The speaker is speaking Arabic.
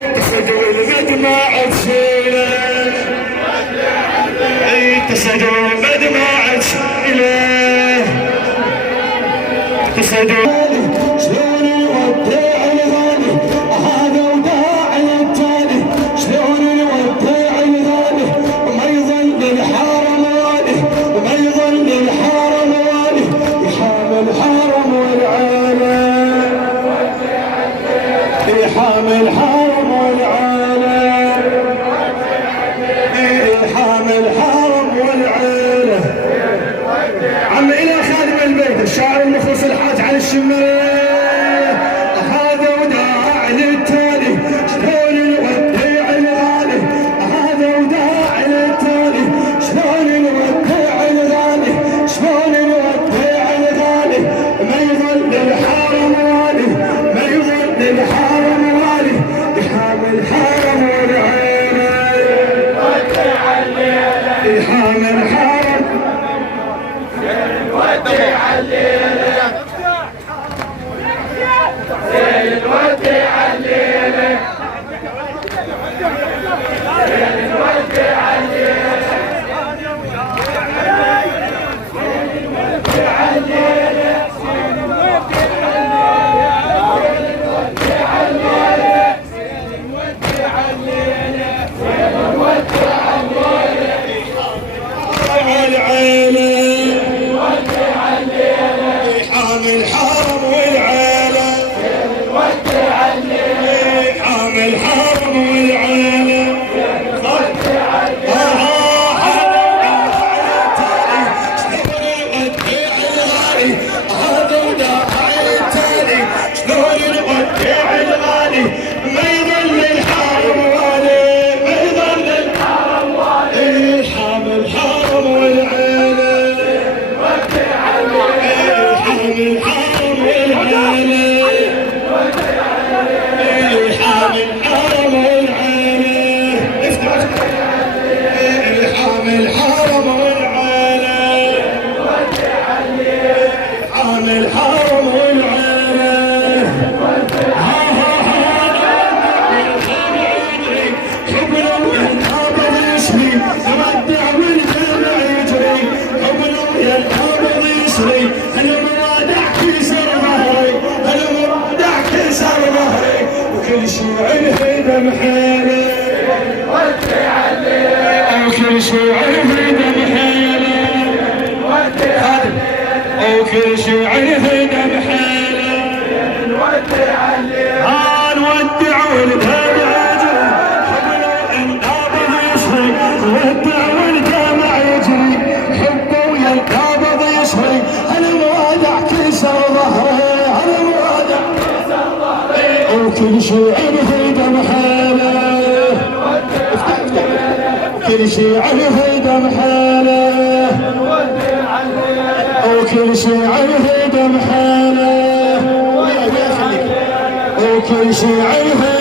تصدوا المدمع تشيله تصدوا المدمع تشيله تصدوا شلون نودع الغالي هذا وداعي التالي شلون نودع الغالي وما يظل الحرم والي وما يظل الحرم والي يحامي الحرم والعالم يحامي الحرم والعالم يحامي الحرم والعالم عم إلى خادم البيت الشاعر المخلص الحاج علي الشمال هذا وداع للتالي شلون نودع الغالي هذا وداع للتالي شلون نودع الغالي شلون نودع الغالي ما يظل الحرم والي ما يظل الحرم والي يحامي الحرم والعالم يحامي الحرم نودع الليلة نودع الليلة نودع الليلة يحامي الحرم والعالم يحامي الحرم والعالم هذا وداع التالي شلون نودع الغالي ما يظل الحرم والي ما يظل الحرم والي يحامي الحرم والعالم يحامي الحرم والعالم يحامي الحرم والعالم يحامي الحرم والعالم يحامي الحرم والعالم حبنا والقابض يسري نودع والجمع يجري حبنا والقابض يسري انا مرادع كسر ظهري انا مرادع كسر ظهري وكل شيء الهدى محاله وكل شيء الهدى محاله وكل شيء الهدى محاله نودع والجمع يجري حبنا والقابض يسري نودع والجمع يجري حبه ويا القابض يسري انا موادع كسر ظهري انا موادع كسر ظهري وكل شيء الهدى محاله كل شيء الهدى محاله وكل شيء الهدى محاله وكل شيء الهدى